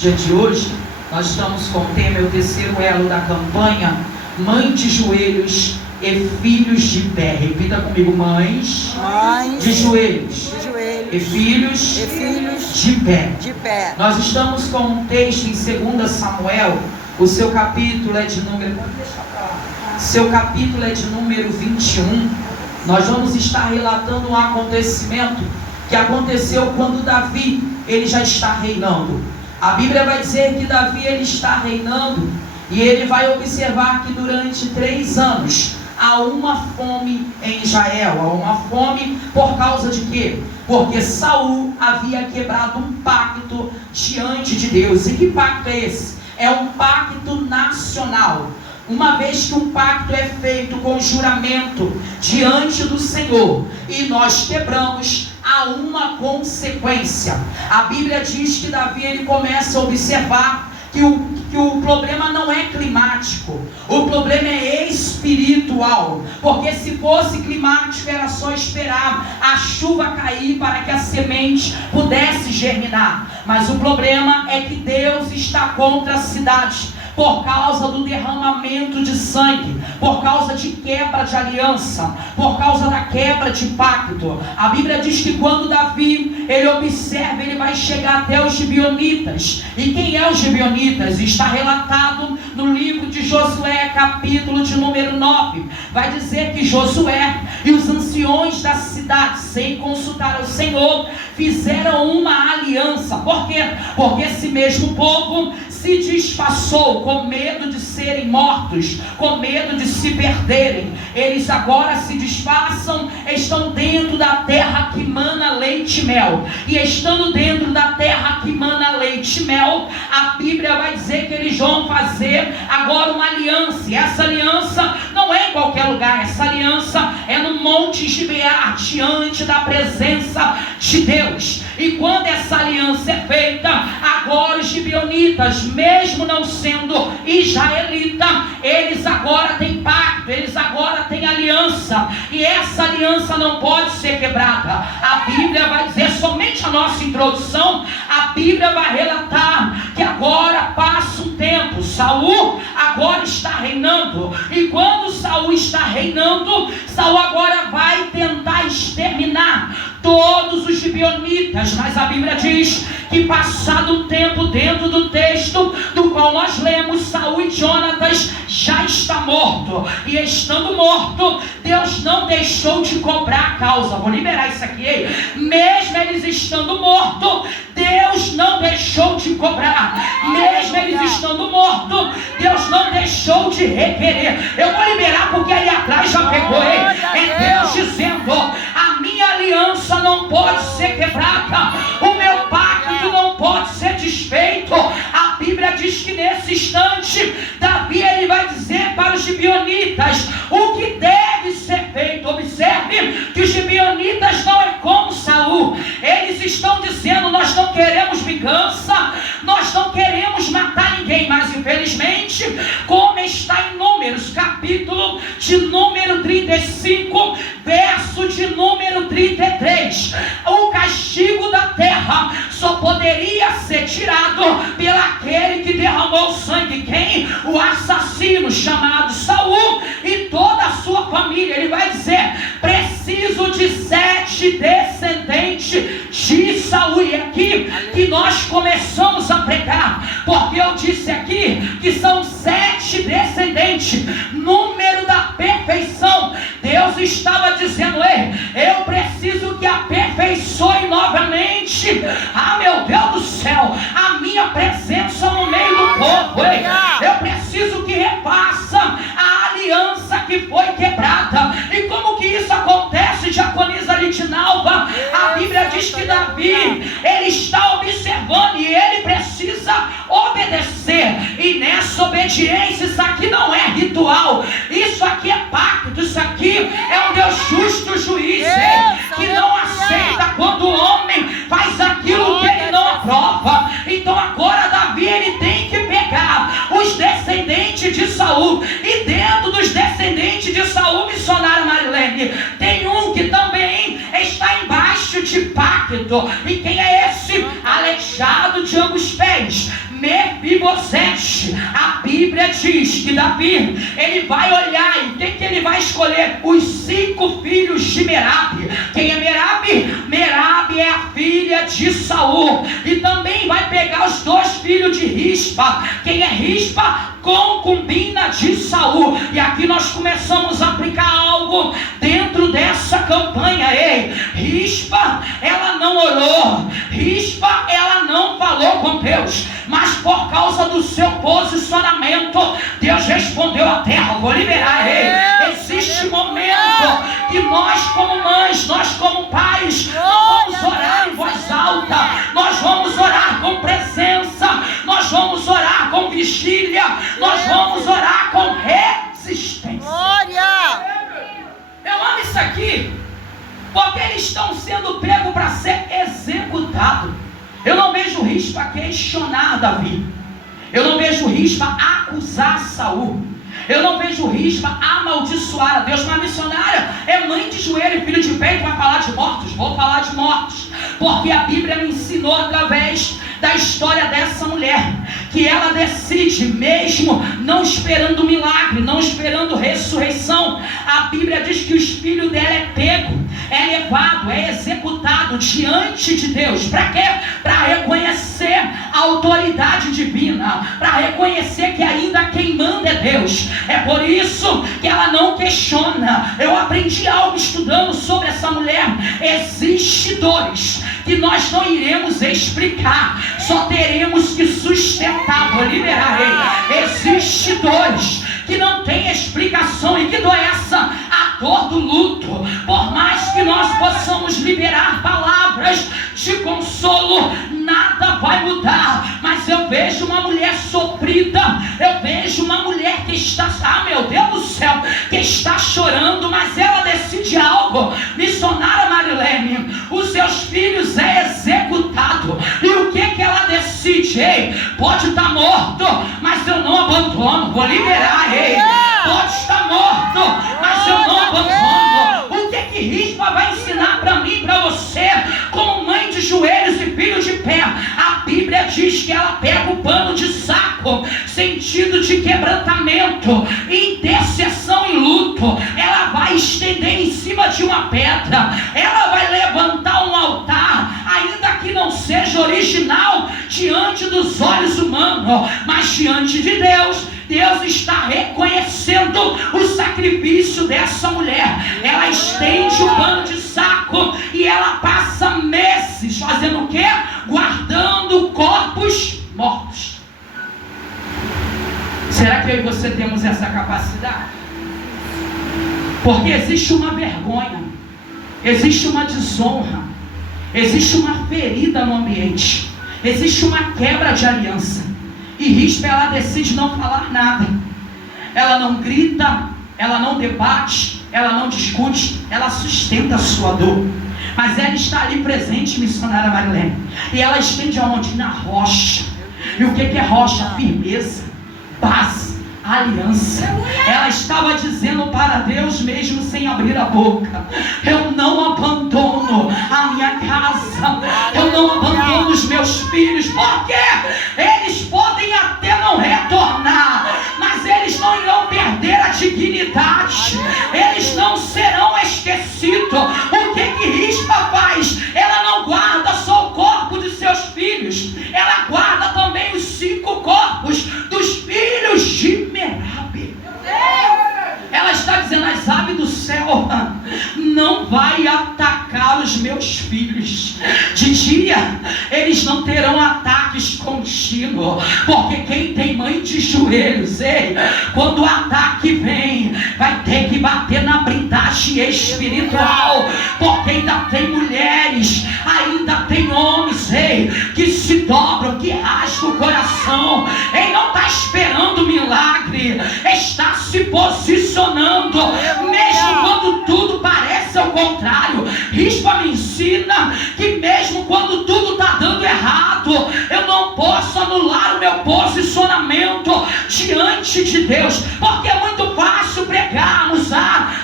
dia de hoje, nós estamos com o tema, o terceiro elo da campanha, Mãe de Joelhos e Filhos de Pé. Repita comigo: mães de joelhos e filhos de pé. Nós estamos com um texto em 2 Samuel, o seu capítulo é de número... Seu capítulo é de número 21. Nós vamos estar relatando um acontecimento que aconteceu quando Davi, ele já está reinando. A Bíblia vai dizer que Davi, ele está reinando, e ele vai observar que durante 3 anos há uma fome em Israel. Há uma fome por causa de quê? Porque Saul havia quebrado um pacto diante de Deus. E que pacto é esse? É um pacto nacional. Uma vez que um pacto é feito com juramento diante do Senhor e nós quebramos, há uma consequência. A Bíblia diz que Davi, ele começa a observar que o problema não é climático, o problema é espiritual. Porque se fosse climático, era só esperar a chuva cair para que a semente pudesse germinar. Mas o problema é que Deus está contra a cidade, por causa do derramamento de sangue, por causa de quebra de aliança, por causa da quebra de pacto. A Bíblia diz que quando Davi, ele observa, ele vai chegar até os gibeonitas. E quem é os gibeonitas? Está relatado no livro de Josué, capítulo de número 9. Vai dizer que Josué e os anciões da cidade, sem consultar ao Senhor, fizeram uma aliança. Por quê? Porque esse mesmo povo se disfarçou com medo de serem mortos, com medo de se perderem. Eles agora se disfarçam, estão dentro da terra que mana leite e mel. E estando dentro da terra que mana leite e mel, a Bíblia vai dizer que eles vão fazer agora uma aliança. E essa aliança não é em qualquer lugar, essa aliança é no Monte Gibeá, diante da presença de Deus. E quando essa aliança é feita, agora os gibeonitas, mesmo não sendo israelita, eles agora têm pacto, eles agora têm aliança, e essa aliança não pode ser quebrada. A Bíblia vai dizer, somente a nossa introdução, a Bíblia vai relatar que agora passa um tempo, Saul agora está reinando, e quando Saul está reinando, Saul agora vai tentar exterminar todos os gibeonitas. Mas a Bíblia diz que passado um tempo, dentro do texto do qual nós lemos, Saul e Jonatas já está morto, e estando morto, Deus não deixou de cobrar a causa. Vou liberar isso aqui, hein? Mesmo eles estando mortos, Deus não deixou de cobrar. Mesmo eles estando mortos, Deus não deixou de requerer. Eu vou liberar porque aí atrás já pegou, hein? É Deus dizendo: a minha aliança não pode ser quebrada, o meu pacto não pode ser desfeito. A Bíblia diz que nesse instante, Davi, ele vai dizer para os gibeonitas o que deve ser feito. Observe que os gibeonitas não é como Saul. Eles estão dizendo: nós não queremos vingança, nós não queremos matar ninguém. Mas infelizmente, como está em Números, capítulo de número 35, verso de número 33, o castigo da terra só poderia ser tirado pelaquele que derramou sangue. Quem? O assassino chamado Saul e toda a sua família. Ele vai dizer: preciso de 7 descendentes de Saul. E aqui que nós começamos a pregar, porque eu disse aqui que são 7 descendentes, número da perfeição. Deus estava dizendo: ei, eu preciso que aperfeiçoe novamente, meu Deus do céu, a minha presença no meio do povo. Ei, eu preciso que refaça a aliança que foi quebrada. E como que isso acontece, diaconisa Litinalva? A Bíblia diz que Davi, ele está observando e ele precisa obedecer. E nessa obediência, isso aqui não é ritual, isso aqui é pacto, isso aqui é um Deus justo, juiz, que não aceita quando o homem faz aquilo que ele não aprova. Então agora Davi, ele tem que pegar os descendentes de Saul, e dentro dos descendentes de Saul, missionário Marilene, tem um que também está embaixo de pacto. E quem é esse? Aleijado de ambos pés. 10, Mefibosete, a Bíblia diz que Davi, ele vai olhar e quem que ele vai escolher? Os 5 filhos de Merabe. Quem é Merabe? Merabe é a filha de Saul. E também vai pegar os 2 filhos de Rispa. Quem é Rispa? Concubina de Saul. E aqui nós começamos a aplicar algo dentro dessa campanha. Ei, Rispa, ela não orou, Rispa, ela não falou com Deus, mas por causa do seu posicionamento, Deus respondeu a terra. Vou liberar. Ei, existe momento que nós como mães, nós como pais, não vamos orar em voz alta, nós vamos orar com presença, nós vamos orar com vigília, nós vamos orar com resistência. Glória! Eu amo isso aqui, porque eles estão sendo pegos para ser executados. Eu não vejo Rispa questionar Davi, eu não vejo Rispa acusar Saul, eu não vejo Rispa amaldiçoar a Deus. Mas missionária é mãe de joelho e filho de peito, vai falar de mortos? Vou falar de mortos, porque a Bíblia me ensinou através da história dessa mulher, que ela decide, mesmo não esperando milagre, não esperando ressurreição, a Bíblia diz que os filhos dela é pego, é levado, é executado diante de Deus. Para quê? Para reconhecer a autoridade divina, para reconhecer que ainda quem manda é Deus. É por isso que ela não questiona. Eu aprendi algo estudando sobre essa mulher. Existem dores que nós não iremos explicar, só teremos que sustentar. Vou liberar. Existem dores que não tem explicação. E que dor é essa? A dor do luto. Por mais que nós possamos liberar palavras de consolo, nada vai mudar. Mas eu vejo uma mulher sofrida, eu vejo uma mulher que está, meu Deus do céu, que está chorando, mas ela decide algo. Missionária Marilene, os seus filhos é executado. E o que que ela decide? Ei, pode estar morto, mas eu não abandono. Vou liberar. Ei, pode estar morto, mas eu não abandono. O que que Rispa vai ensinar para mim e para você, como mãe de joelhos e filho de pé? A Bíblia diz que ela pega o pano de saco, sentido de quebrantamento, intercessão e luto. Ela vai estender em cima de uma pedra, ela vai levantar um altar, ainda que não seja original diante dos olhos humanos, mas diante de Deus. Deus está reconhecendo o sacrifício dessa mulher. Ela estende o pano de saco e ela passa meses fazendo o quê? Guardando corpos mortos. Será que eu e você temos essa capacidade? Porque existe uma vergonha, existe uma desonra, existe uma ferida no ambiente, existe uma quebra de aliança. E Rispa, ela decide não falar nada. Ela não grita, ela não debate, ela não discute, ela sustenta a sua dor. Mas ela está ali presente, missionária Marilene. E ela estende aonde? Na rocha. E o que é rocha? Firmeza, paz, aliança. Ela estava dizendo para Deus, mesmo sem abrir a boca: eu não abandono a minha casa, eu não abandono os meus filhos, porque eles podem até não retornar, mas eles não irão perder a dignidade, eles não serão esquecidos. O que que Rispa faz? Ela não guarda só o corpo de seus filhos, ela guarda também os 5 corpos dos filhos de Merabe. Ela está dizendo: as aves do céu não vai atacar os meus filhos. De dia eles não terão ataques contínuos, porque quem tem mãe de joelhos, ei, quando o ataque vem, vai ter que bater na blindagem espiritual, porque ainda tem mulheres, ainda tem homens, ei, que se dobram, que rasgam o coração. Ei, não está esperando milagre, está se posicionando, mesmo quando tudo parece ao contrário. Rispa me ensina que mesmo quando tudo está dando errado, eu não posso anular o meu posicionamento diante de Deus, porque é muito fácil pregarmos: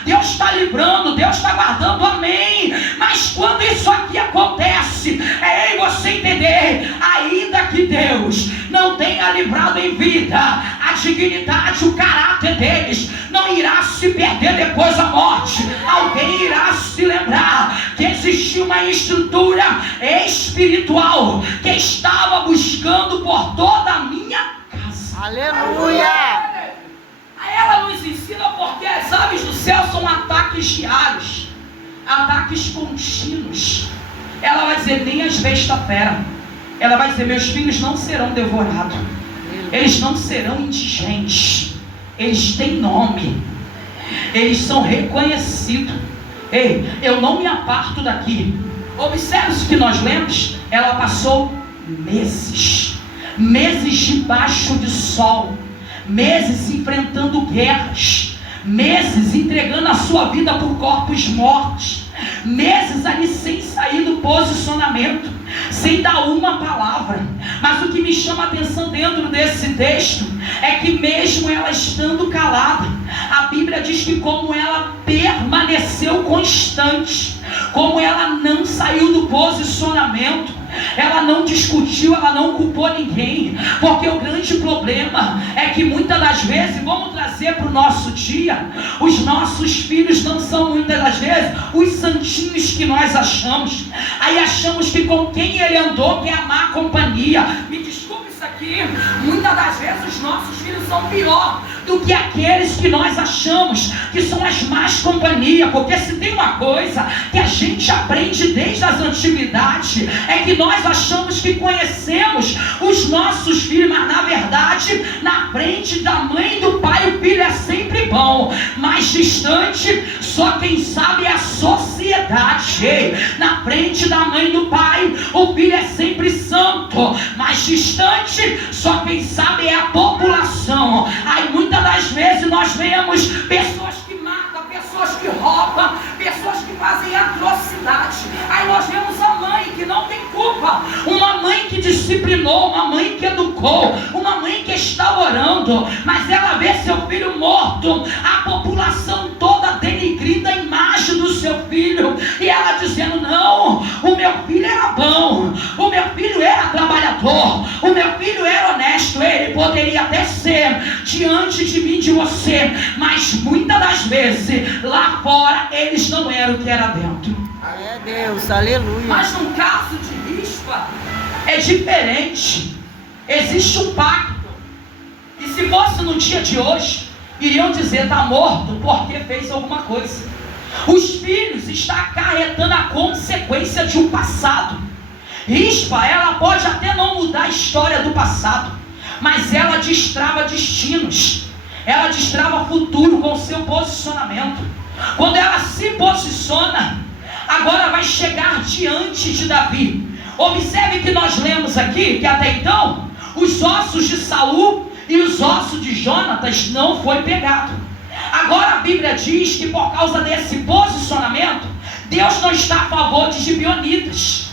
Deus está livrando, Deus está guardando, amém. Mas Mas quando isso aqui acontece, é em você entender, ainda que Deus não tenha livrado em vida, a dignidade, o caráter deles não irá se perder depois da morte. Alguém irá se lembrar que existia uma estrutura espiritual que estava buscando por toda a minha casa. Aleluia! Ela nos ensina porque as aves do céu são ataques diários, ataques contínuos. Ela vai dizer, nem as bestas fera. Ela vai dizer, meus filhos não serão devorados, eles não serão indigentes, eles têm nome, eles são reconhecidos. Ei, eu não me aparto daqui. Observe o que nós lemos. Ela passou meses debaixo de sol, meses enfrentando guerras, meses entregando a sua vida por corpos mortos, meses ali sem sair do posicionamento, sem dar uma palavra. Mas o que me chama a atenção dentro desse texto é que mesmo ela estando calada, a Bíblia diz que como ela permaneceu constante, como ela não saiu do posicionamento, ela não discutiu, ela não culpou ninguém. Porque o grande problema é que muitas das vezes, vamos trazer para o nosso dia, os nossos filhos não são muitas das vezes os santinhos que nós achamos. Aí achamos que com quem ele andou que é a má companhia. Me desculpe isso aqui, muitas das vezes os nossos filhos são pior do que aqueles que nós achamos que são as más companhias. Porque se tem uma coisa que a gente aprende desde as antiguidades, é que nós achamos que conhecemos os nossos filhos, mas na verdade, na frente da mãe e do pai, o filho é sempre bom. Mais distante, só quem sabe é a sociedade. Na frente da mãe e do pai, o filho é sempre santo. Mais distante, só quem sabe é a população. Aí muitas das vezes nós vemos pessoas que matam, pessoas que roubam, pessoas que fazem atrocidade. Aí nós vemos a mãe que não tem culpa, uma mãe que disciplinou, uma mãe que educou, uma mãe que está orando, mas ela vê seu filho morto, a população toda denegrindo a imagem do seu filho, e ela dizendo, não, o meu filho era bom, o meu filho era trabalhador, o meu filho era honesto, ele poderia até ser diante de mim, de você, mas muitas das vezes lá fora eles não eram o que era dentro. É Deus, aleluia. Mas no caso de Rispa é diferente. Existe um pacto, e se fosse no dia de hoje, iriam dizer, está morto porque fez alguma coisa. Os filhos estão acarretando a consequência de um passado. Rispa, ela pode até não mudar a história do passado, mas ela destrava destinos, ela destrava futuro com o seu posicionamento. Quando ela se posiciona, agora vai chegar diante de Davi. Observe que nós lemos aqui, que até então, os ossos de Saul e os ossos de Jonatas não foi pegado. Agora a Bíblia diz que por causa desse posicionamento, Deus não está a favor de gibeonitas.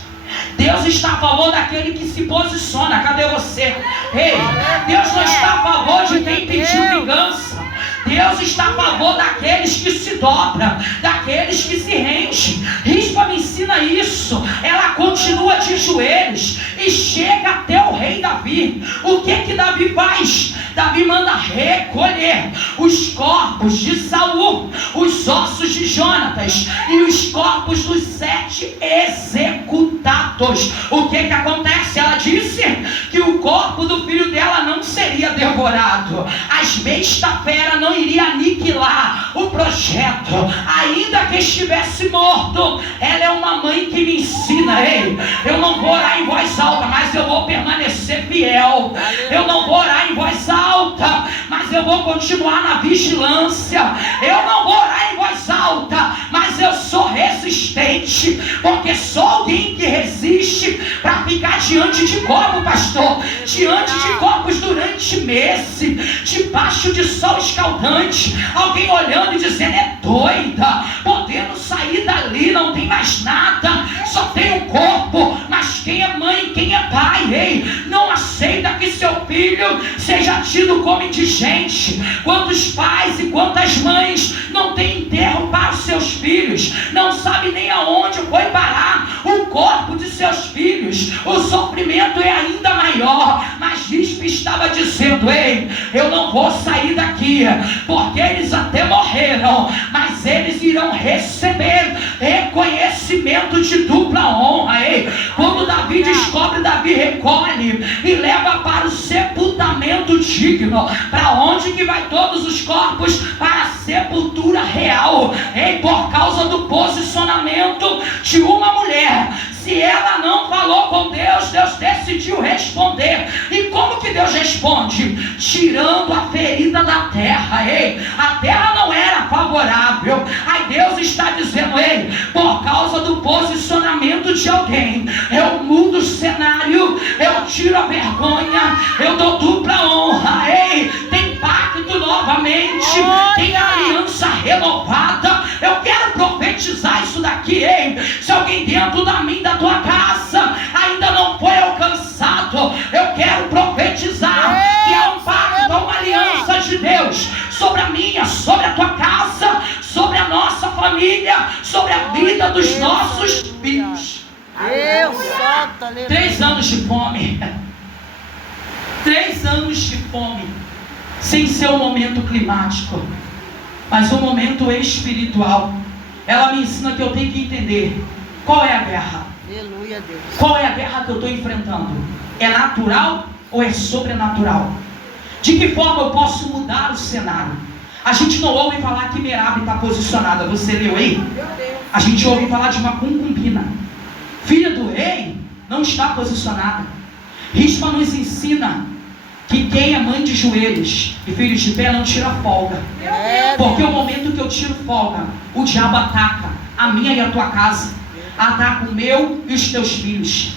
Deus está a favor daquele que se posiciona. Cadê você? Ei, Deus não está a favor de quem pediu vingança. Deus está a favor daqueles que se dobram, daqueles que se rendem. Rispa me ensina isso. Ela continua de joelhos e chega até o rei Davi. O que Davi faz? Davi manda recolher os corpos de Saul, os ossos de Jonatas e os corpos dos 7 executados. O que acontece? Ela disse que o corpo do filho dela não seria devorado. As bestas fera não iria aniquilar o projeto, ainda que estivesse morto. Ela é uma mãe que me ensina, ei, eu não vou orar em voz alta, mas eu vou permanecer fiel. Eu não vou orar em voz alta, mas eu vou continuar na vigilância. Eu não vou orar em voz alta, mas eu sou resistente, porque sou alguém que resiste para ficar diante de corpo, pastor, diante de corpos durante meses, debaixo de sol escaldante, alguém olhando e dizendo, é doida, podendo sair dali, não tem mais nada, só tem um corpo. Mas quem é mãe, quem é pai, ei, não aceita que seu filho seja tido como indigente. Quantos pais e quantas mães não têm enterro derrubar os seus filhos, não sabe nem aonde foi parar o corpo de seus filhos. O sofrimento é ainda maior, mas Rispa estava dizendo: ei, eu não vou sair daqui, porque eles até morreram, mas eles irão receber reconhecimento de dupla honra. Ei, quando Davi descobre, Davi recolhe e leva para o sepultamento digno. Para onde que vai todos os corpos? Para a sepultura real. Ei, por causa do posicionamento de uma mulher. Se ela não falou com Deus, Deus decidiu responder. E como que Deus responde? Tirando a ferida da terra. Ei, a terra não era favorável. Aí Deus está dizendo: ei, por causa do posicionamento de alguém, eu mudo o cenário, eu tiro a vergonha, eu dou dupla honra. Ei, tem pacto novamente, tem aliança renovada. Eu quero profetizar isso daqui, ei. Se alguém dentro da minha, da tua casa ainda não foi alcançado, eu quero profetizar que é um pacto, uma aliança de Deus sobre a minha, sobre a tua casa, sobre a nossa família, sobre a vida dos nossos filhos. 3 anos de fome. 3 anos de fome, sem ser um momento climático, mas um momento espiritual. Ela me ensina que eu tenho que entender qual é a guerra. Aleluia, Deus. Qual é a guerra que eu estou enfrentando? É natural ou é sobrenatural? De que forma eu posso mudar o cenário? A gente não ouve falar que Merabe está posicionada. Você leu aí? A gente ouve falar de uma concubina, filha do rei, não está posicionada. Rispa nos ensina que quem é mãe de joelhos e filhos de pé não tira folga. Porque o momento que eu tiro folga, o diabo ataca a minha e a tua casa, ataca o meu e os teus filhos.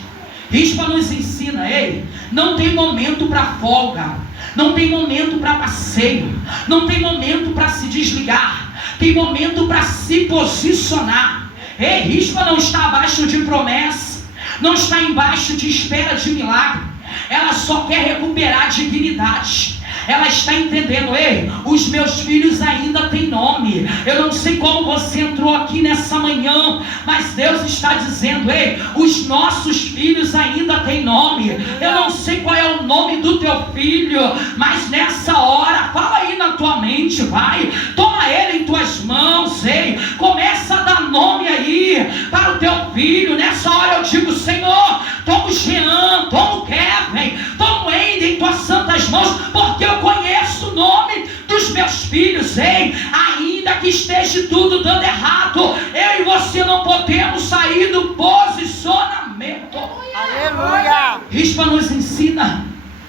Rispa nos ensina: ei, não tem momento para folga, não tem momento para passeio, não tem momento para se desligar, tem momento para se posicionar. Ei, Rispa não está abaixo de promessa, não está embaixo de espera de milagre. Ela só quer recuperar a dignidade. Ela está entendendo: ei, os meus filhos ainda têm nome. Eu não sei como você entrou aqui nessa manhã, mas Deus está dizendo: ei, os nossos filhos ainda têm nome. Eu não sei qual é o nome do teu filho, mas nessa hora, fala aí na tua mente, vai, toma ele em tuas mãos, ei, começa a dar nome aí para o teu filho. Nessa hora eu digo: Senhor, toma o Jean, toma o Kevin, toma o Ender em tuas santas mãos, porque eu conheço o nome dos meus filhos. Ei, ainda que esteja tudo dando errado, eu e você não podemos sair do posicionamento. Aleluia. Rispa nos ensina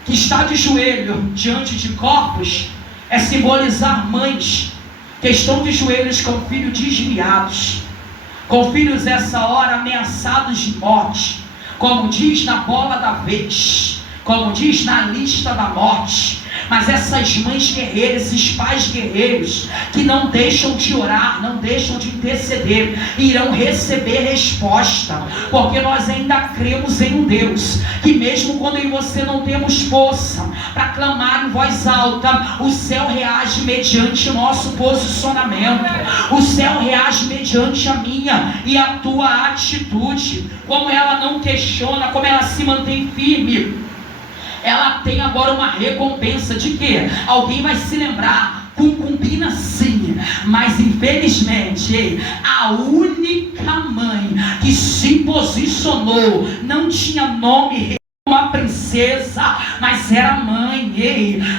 que estar de joelho diante de corpos é simbolizar mães que estão de joelhos com filhos desviados, com filhos essa hora ameaçados de morte, como diz na bola da vez, como diz na lista da morte. Mas essas mães guerreiras, esses pais guerreiros, que não deixam de orar, não deixam de interceder, irão receber resposta, porque nós ainda cremos em um Deus, que mesmo quando eu e você não temos força para clamar em voz alta, o céu reage mediante o nosso posicionamento, o céu reage mediante a minha e a tua atitude. Como ela não questiona, como ela se mantém firme, ela tem agora uma recompensa de que alguém vai se lembrar. Concubina sim, mas infelizmente a única mãe que se posicionou não tinha nome, uma princesa, mas era mãe.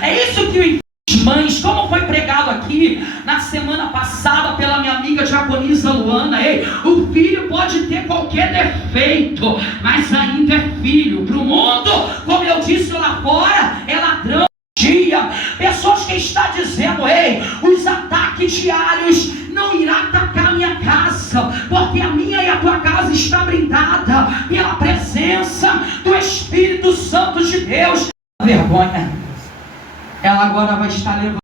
É isso que mães, como foi pregado aqui na semana passada pela minha amiga diaconisa Luana, o filho pode ter qualquer defeito, mas ainda é filho. Para o mundo, como eu disse lá fora, é ladrão. Pessoas que estão dizendo: ei, os ataques diários não irá atacar a minha casa, porque a minha e a tua casa está blindada pela presença do Espírito Santo de Deus. Vergonha, ela agora vai estar levando